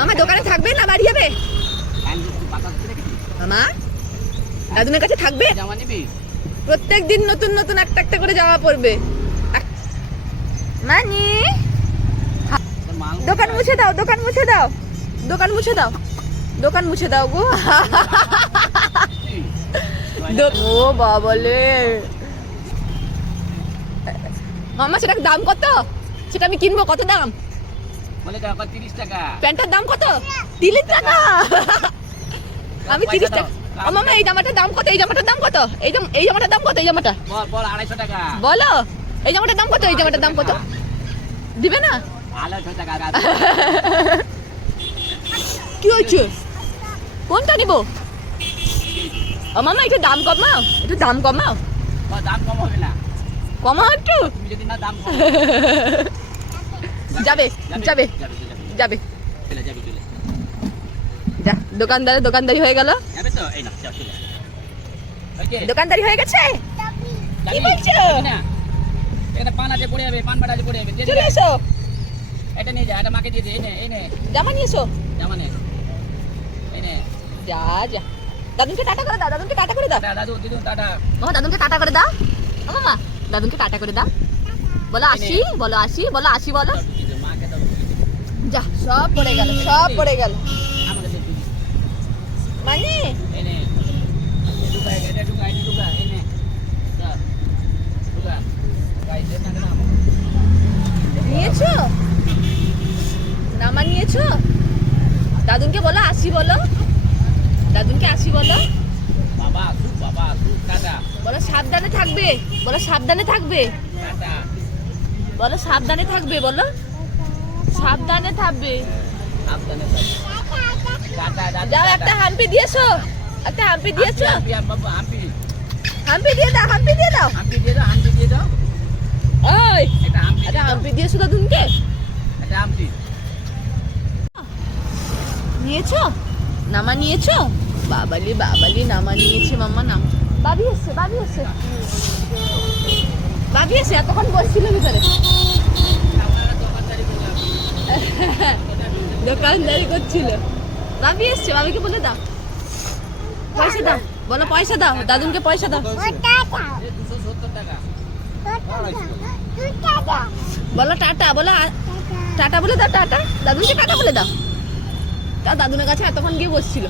মামা দোকানে থাকবে না বাড়ি যাবে? মামা দাদুনের কাছে থাকবে? জামা নিবি? প্রত্যেক দিন নতুন নতুন একটা একটা করে জামা পরবে। মানি দোকান মুছে দাও, দোকান মুছে দাও, দোকান মুছে দাও, দোকান মুছে দাও গো। ও বাবলে মামা সেটার দাম কত? সেটা আমি কিনবো, কত দাম? বলে দাও 30 টাকা। প্যান্টের দাম কত? 30 টাকা। আমি 30 টাকা। ও মামা এই জামাটার দাম কত? এই জামাটার দাম কত? এই জামাটার দাম কত? এই জামাটা বল বল 250 টাকা। বলো এই জামাটার দাম কত? এই জামাটার দাম কত? দিবে না? 250 টাকা। কি হচ্ছে? কোনটা নিব? ও মামা একটু দাম কমাও, একটু দাম কমাও। ও দাম কম হবে না। কমাও একটু। তুমি যদি না দাম কম যাবে যাবে যাবে চলে যাবি চলে। যা দোকানদারি হয়ে গেল। যাবে তো এই না চলে। ওকে দোকানদারি হয়ে গেছে। কি বলছো? না এটা পান আছে পড়ে যাবে, পান বাটা আছে পড়ে যাবে। চলে এসো। এটা নিয়ে যা, এটা মাকে দিয়ে দে। এই নে জামা নিয়ে এসো। জামা নে। এই নে যা যা দাদুকে টাটা করে দাও, দাদুকে টাটা করে দাও। টাটা দাদু দিদু টাটা। মামা দাদুকে টাটা করে দাও। ও মামা দাদুকে টাটা করে দাও। বলো আসি, বলো আসি, বলো আসি বলো। মাকে দাও। যা সব পড়ে গেল, সব পড়ে গেল। আমাকে দে তুই। মানে এই নে ঢুকা, এটা ঢুকা, এটা ঢুকা। এই নে যা ঢুকা। গাইস দে না না। নিয়েছো? নামা নিয়েছো? দাদুকে বলো আসি বলো। দাদুকে আসি বলো। বাবা টাটা বলো সাবধানে থাকবে, বলো সাবধানে থাকবে, টাটা। বলো সাবধানে থাকবে, বলো সাবধানে থাকবে। সাবধানে থাক। টাটা দাদু। যাও একটা হাম্পি দিয়েছো, একটা হাম্পি দিয়েছো। হাম্পি বাবা হাম্পি। হাম্পি দিয়ে দাও, হাম্পি দিয়ে দাও। হাম্পি দিয়ে দাও, হাম্পি দিয়ে দাও। ওই এটা হাম্পি একটা হাম্পি দিয়েছো দাদুকে। এটা হাম্পি। নিয়েছো? নামা নিয়েছো? বাবালি বাবালি নামা নিয়েছে মাম্মা। নাম বাবি এসছে, বাবি এসছে, বাবি এসে এতক্ষণ বসছিল ভিতরে। দোকানদারি করছিল। বাবি এসছে, বাবিকে বলে দাও পয়সা দাও, বলো পয়সা দাও, দাদুকে পয়সা দাও। 270 টাকা। বলো টাটা, বলো টাটা বলে দাও, টাটা দাদুকে টাটা বলে দাও। তা দাদুনের কাছে এতক্ষণ গিয়ে বসছিল।